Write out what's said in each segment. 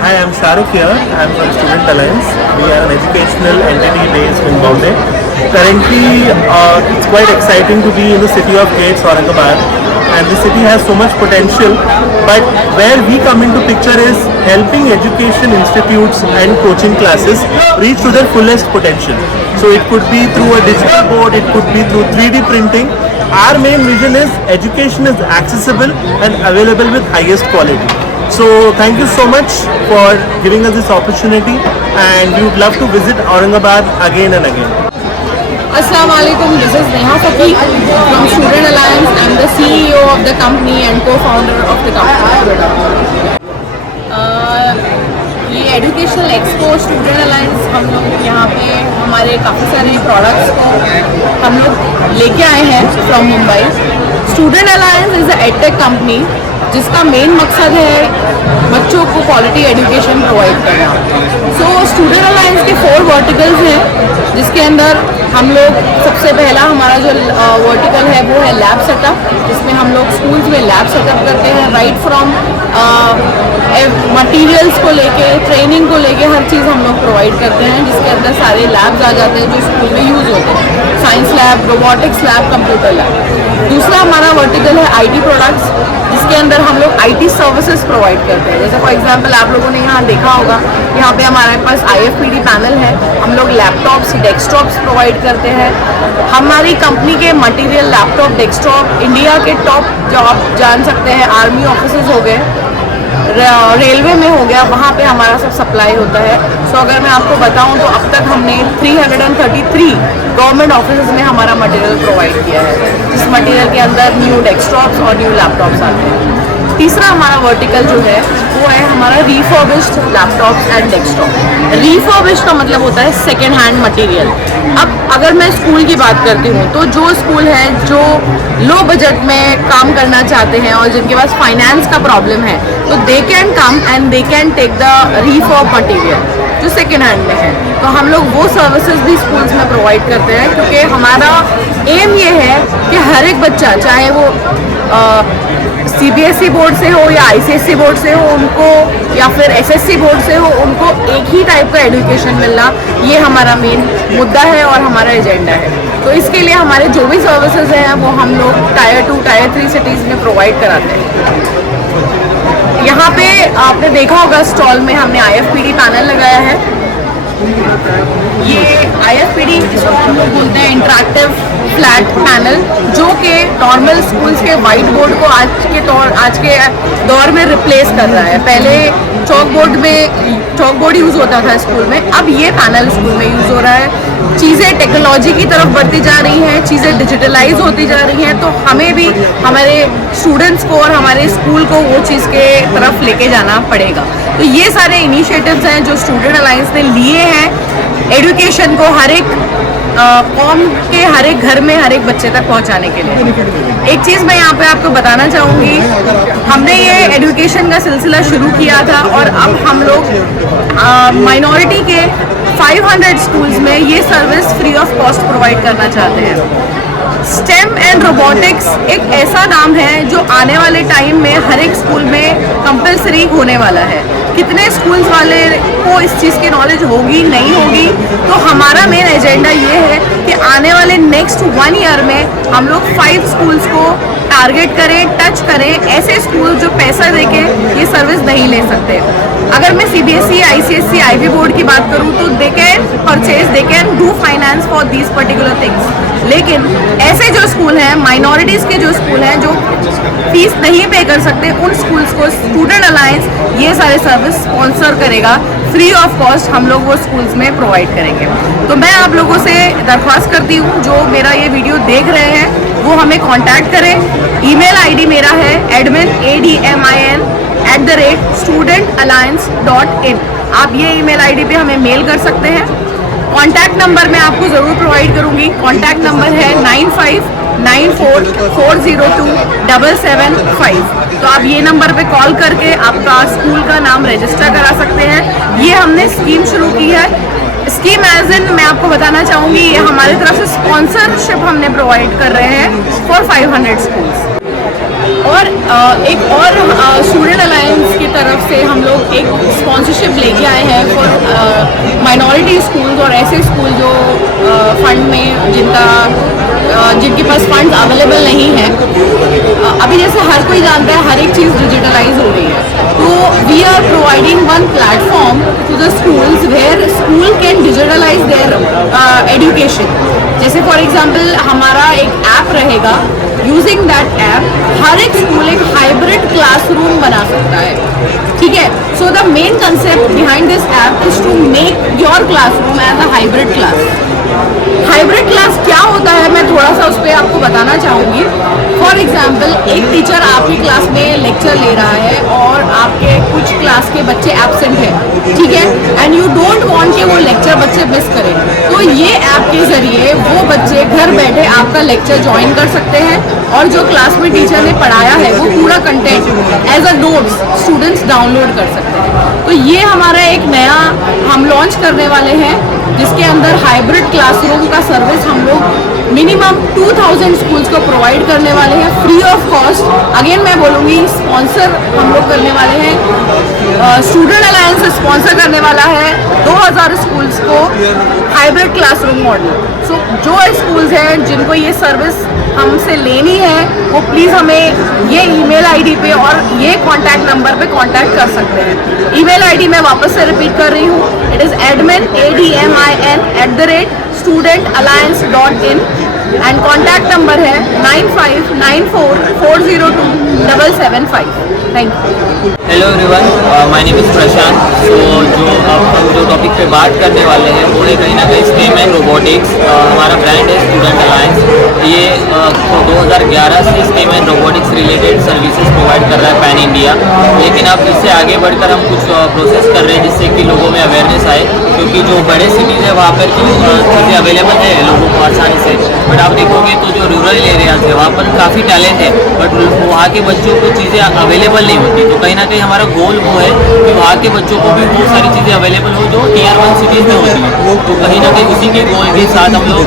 Hi, I'm Shahrukh here. I'm from Student Alliance. We are an educational entity based in Bombay. Currently, it's quite exciting to be in the city of Gates, Aurangabad, and the city has so much potential. But where we come into picture is helping education institutes and coaching classes reach to their fullest potential. So it could be through a digital board, it could be through 3D printing. Our main vision is education is accessible and available with highest quality. So thank you so much for giving us this opportunity, and we would love to visit Aurangabad again and again. Assalamu alaikum, this is Neha Faqih from Student Alliance. I'm the CEO of the company and co-founder of the company. ये educational expo student alliance हम लोग यहाँ पे हमारे काफ़ी सारे products को हम लोग लेके आए हैं from Mumbai. Student alliance is a edtech company जिसका मेन मकसद है बच्चों को क्वालिटी एजुकेशन प्रोवाइड करना। सो स्टूडेंट अलायंस के 4 वर्टिकल्स हैं, जिसके अंदर हम लोग सबसे पहला हमारा जो वर्टिकल है वो है लैब सेटअप, जिसमें हम लोग स्कूल्स में लैब सेटअप करते हैं। राइट फ्रॉम मटेरियल्स को लेके ट्रेनिंग को लेके हर चीज़ हम लोग प्रोवाइड करते हैं, जिसके अंदर सारे लैब्स आ जाते हैं जो स्कूल में यूज़ होते हैं। Science lab, robotics lab, computer lab. दूसरा हमारा वर्टिकल है आईटी प्रोडक्ट्स, जिसके अंदर हम लोग आईटी सर्विसेज प्रोवाइड करते हैं। जैसे फॉर एग्जांपल आप लोगों ने यहाँ देखा होगा, यहाँ पे हमारे पास IFPD पैनल है। हम लोग लैपटॉप्स, डेस्कटॉप्स प्रोवाइड करते हैं। हमारी कंपनी के मटेरियल लैपटॉप, डेस्कटॉप इंडिया के टॉप जो आप जान सकते हैं आर्मी ऑफिसेज हो गए, रेलवे में हो गया, वहाँ पे हमारा सब सप्लाई होता है। सो अगर मैं आपको बताऊं तो अब तक हमने 333 गवर्नमेंट ऑफिसेज में हमारा मटेरियल प्रोवाइड किया है, जिस मटेरियल के अंदर न्यू डेस्कटॉप्स और न्यू लैपटॉप्स आते हैं। तीसरा हमारा वर्टिकल जो है वो है हमारा refurbished laptops and desktop. Refurbished का मतलब होता है सेकेंड हैंड मटेरियल। अब अगर मैं स्कूल की बात करती हूँ तो जो स्कूल है जो लो बजट में काम करना चाहते हैं और जिनके पास फाइनेंस का प्रॉब्लम है, तो they can come and they can take the refurb material जो सेकेंड हैंड में है। तो हम लोग वो सर्विसेज भी स्कूल्स में प्रोवाइड करते हैं, क्योंकि हमारा एम ये है कि हर एक बच्चा, चाहे वो CBSE बोर्ड से हो या ICSE बोर्ड से हो उनको, या फिर SSC बोर्ड से हो उनको, एक ही टाइप का एजुकेशन मिलना, ये हमारा मेन मुद्दा है और हमारा एजेंडा है। तो इसके लिए हमारे जो भी सर्विसेज हैं वो हम लोग टायर 2, टायर 3 सिटीज़ में प्रोवाइड कराते हैं। यहाँ पे आपने देखा होगा स्टॉल में हमने IFPD पैनल लगाया है। ये IFPD जिसको हम लोग बोलते हैं इंटरैक्टिव फ्लैट पैनल, जो कि नॉर्मल स्कूल्स के वाइट बोर्ड को आज के दौर में रिप्लेस कर रहा है। पहले चॉक बोर्ड यूज़ होता था स्कूल में, अब ये पैनल स्कूल में यूज़ हो रहा है। चीज़ें टेक्नोलॉजी की तरफ बढ़ती जा रही हैं, चीज़ें डिजिटलाइज होती जा रही हैं, तो हमें भी हमारे स्टूडेंट्स को और हमारे स्कूल को वो चीज़ के तरफ लेके जाना पड़ेगा। तो ये सारे इनिशिएटिव्स हैं जो स्टूडेंट अलायंस ने लिए हैं एजुकेशन को हर एक कौम के हर एक घर में हर एक बच्चे तक पहुंचाने के लिए। एक चीज़ मैं यहाँ पे आपको बताना चाहूँगी, हमने ये एजुकेशन का सिलसिला शुरू किया था और अब हम लोग माइनॉरिटी के 500 स्कूल्स में ये service free of cost provide करना चाहते हैं। स्टेम एंड रोबोटिक्स एक ऐसा नाम है जो आने वाले टाइम में हर एक स्कूल में कंपलसरी होने वाला है। कितने स्कूल्स वाले को इस चीज़ की नॉलेज होगी नहीं होगी, तो हमारा मेन एजेंडा ये है कि आने वाले नेक्स्ट 1 ईयर में हम लोग 5 स्कूल्स को टारगेट करें, टच करें, ऐसे स्कूल जो पैसा देके ये सर्विस नहीं ले सकते। अगर मैं CBSE, ICSE, IB बोर्ड की बात करूँ तो they can purchase, they can do finance for these particular things. लेकिन ऐसे जो स्कूल हैं, माइनॉरिटीज़ के जो स्कूल हैं जो फीस नहीं पे कर सकते, उन स्कूल्स को स्टूडेंट अलायंस ये सारे सर्विस स्पॉन्सर करेगा। फ्री ऑफ कॉस्ट हम लोग वो स्कूल्स में प्रोवाइड करेंगे। तो मैं आप लोगों से दरख्वास्त करती हूँ जो मेरा ये वीडियो देख रहे हैं वो हमें कांटेक्ट करें। ईमेल आईडी मेरा है admin@studentalliance.in। आप ये ईमेल आईडी पे हमें मेल कर सकते हैं। कॉन्टैक्ट नंबर मैं आपको ज़रूर प्रोवाइड करूँगी। कॉन्टैक्ट नंबर है 9594402775। तो आप ये नंबर पे कॉल करके आपका स्कूल का नाम रजिस्टर करा सकते हैं। ये हमने स्कीम शुरू की है। स्कीम एज इन मैं आपको बताना चाहूँगी, ये हमारी तरफ से स्पॉन्सरशिप हमने प्रोवाइड कर रहे हैं फॉर 500 स्कूल्स। और एक और स्टूडेंट अलायंस की तरफ से हम लोग एक स्पॉन्सरशिप लेके आए हैं फॉर माइनॉरिटी स्कूल्स और ऐसे स्कूल जो फंड में जिनके पास फंड अवेलेबल नहीं है। अभी जैसे हर कोई जानता है हर एक चीज़ डिजिटलाइज हो रही है, तो we are providing one platform to the schools where school can digitalize their education. जैसे फॉर एग्जांपल हमारा एक ऐप रहेगा, यूजिंग दैट ऐप हर एक स्कूल एक हाइब्रिड क्लासरूम बना सकता है, ठीक है। So the main concept behind this app is to make your classroom as a hybrid class. Hybrid class क्या होता है मैं थोड़ा सा उस पर आपको बताना चाहूँगी। फॉर एग्जाम्पल एक टीचर आपकी क्लास में लेक्चर ले रहा है और आपके कुछ क्लास के बच्चे एब्सेंट हैं, ठीक है, एंड यू डोंट वांट कि वो लेक्चर बच्चे मिस करें, तो ये ऐप के ज़रिए वो बच्चे घर बैठे आपका लेक्चर ज्वाइन कर सकते हैं और जो क्लास में टीचर ने पढ़ाया है वो पूरा content as a notes students download कर सकते हैं। तो ये हमारा एक नया हम लॉन्च करने वाले हैं जिसके अंदर हाइब्रिड क्लासरूम का सर्विस हम लोग मिनिमम 2000 स्कूल्स को प्रोवाइड करने वाले हैं फ्री ऑफ कॉस्ट। अगेन मैं बोलूँगी स्पॉन्सर हम लोग करने वाले हैं, स्टूडेंट अलायंस स्पॉन्सर करने वाला है 2000 स्कूल्स को हाइब्रिड क्लासरूम मॉडल। सो जो स्कूल्स हैं जिनको ये सर्विस हमसे लेनी है वो प्लीज़ हमें ये ईमेल आईडी पे और ये कॉन्टैक्ट नंबर पे कॉन्टैक्ट कर सकते हैं। ईमेल आईडी मैं वापस से रिपीट कर रही हूँ, it is admin@studentalliance.in and contact number है 9594402775। Thank you. Hello everyone, my name is Prashant. So जो अब हम जो टॉपिक पे बात करने वाले हैं वो है कहीं ना कहीं स्टेम एंड रोबोटिक्स। हमारा ब्रांड है स्टूडेंट अलायंस। ये 2011 से stem and robotics related services provide कर रहा है पैन इंडिया, लेकिन अब इससे आगे बढ़कर हम कुछ प्रोसेस कर रहे हैं जिससे कि लोगों में अवेयरनेस आए, क्योंकि जो बड़े सिटीज़ है वहाँ पर जो चीज़ें अवेलेबल है लोगों को आसानी से, बट आप देखोगे तो जो रूरल एरियाज है वहाँ पर काफ़ी टैलेंट है बट वहाँ के बच्चों को चीज़ें अवेलेबल नहीं होती। तो कहीं ना कहीं हमारा गोल वो है कि वहाँ के बच्चों को भी वो सारी चीज़ें अवेलेबल हो जो Tier 1 सिटीज़ में होती हैं। तो कहीं ना कहीं उसी के गोल के साथ हम लोग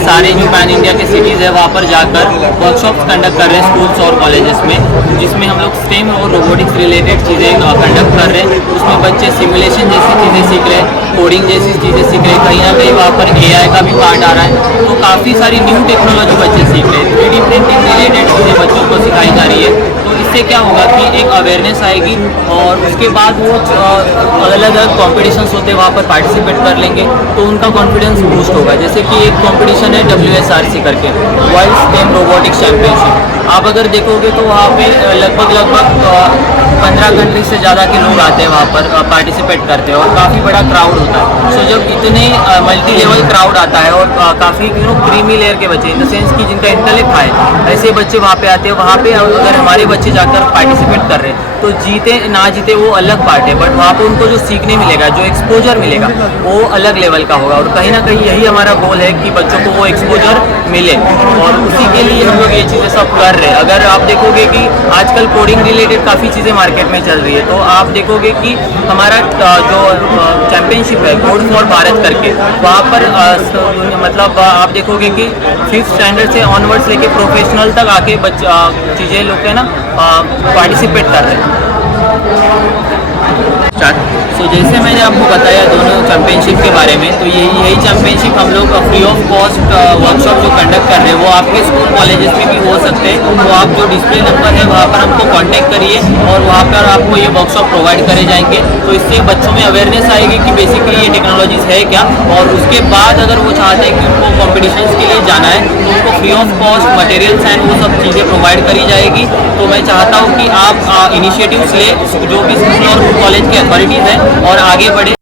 सारे जो पैन इंडिया के सिटीज़ है वहाँ पर जाकर वर्कशॉप्स कंडक्ट कर रहे हैं स्कूल्स और कॉलेजेस में, जिसमें हम लोग स्टेम और रोबोटिक्स रिलेटेड चीज़ें कंडक्ट कर रहे हैं। उसमें बच्चे सिमुलेशन जैसी चीज़ें सीख रहे हैं, कोडिंग जैसी चीज़ें सीख रहे हैं, कहीं ना कहीं वहाँ पर AI का भी पार्ट आ रहा है। तो काफ़ी सारी न्यू टेक्नोलॉजी बच्चे सीख रहे हैं, 3D प्रिंटिंग रिलेटेड चीज़ें बच्चों को सिखाई जा रही है। तो इससे क्या होगा कि एक अवेयरनेस आएगी और उसके बाद वो अलग अलग कॉम्पिटिशन्स होते हैं वहाँ पर पार्टिसिपेट कर लेंगे तो उनका कॉन्फिडेंस बूस्ट होगा। जैसे कि एक कॉम्पिटिशन है WSRC करके, वर्ल्ड स्टेम रोबोटिक्स चैम्पियनशिप। आप अगर देखोगे तो वहाँ पे लगभग 15 कंट्री से ज़्यादा के लोग आते हैं वहाँ पर पार्टिसिपेट करते हैं और काफ़ी बड़ा क्राउड होता है। सो जब इतने मल्टी लेवल क्राउड आता है और काफ़ी क्रीमी लेयर के बच्चे इन द सेंस कि जिनका इंटेलेक्ट हाई, ऐसे बच्चे वहाँ पे आते हैं। वहाँ पे अगर हमारे बच्चे जाकर पार्टिसिपेट कर रहे हैं तो जीते ना जीते वो अलग पार्ट है, बट वहाँ पे उनको जो सीखने मिलेगा, जो एक्सपोजर मिलेगा वो अलग लेवल का होगा। और कहीं ना कहीं यही हमारा गोल है कि बच्चों को वो एक्सपोजर मिले और उसी के लिए हम लोग ये चीज़ें सब कर रहे हैं। अगर आप देखोगे कि आजकल कोडिंग रिलेटेड काफ़ी चीज़ें मार्केट में चल रही है, तो आप देखोगे कि हमारा जो चैम्पियनशिप है कोड फॉर भारत करके, वहाँ पर मतलब आप देखोगे कि 5th स्टैंडर्ड से ऑनवर्ड्स लेके प्रोफेशनल तक आके चीज़ें लोग है ना पार्टिसिपेट कर रहे हैं। सो जैसे मैंने आपको बताया दोनों चैम्पियनशिप के बारे में, तो यही चैम्पियनशिप हम लोग फ्री ऑफ कॉस्ट वर्कशॉप जो कंडक्ट कर रहे हैं वो आपके स्कूल कॉलेजेस में भी हो सकते हैं। तो आप जो डिस्प्ले नंबर है वहाँ पर हमको कांटेक्ट करिए और वहाँ पर आपको ये वर्कशॉप प्रोवाइड करे जाएंगे। तो इससे बच्चों में अवेयरनेस आएगी कि बेसिकली ये टेक्नोलॉजीज़ है क्या, और उसके बाद अगर वो चाहते हैं कि उनको कॉम्पिटिशन्स के लिए जाना है तो उनको free of cost materials and वो सब चीज़ें प्रोवाइड करी जाएगी। तो मैं चाहता हूँ कि आप इनिशिएटिव्स ले, जो भी स्कूल और कॉलेज के अथॉरिटीज़ हैं, और आगे बढ़े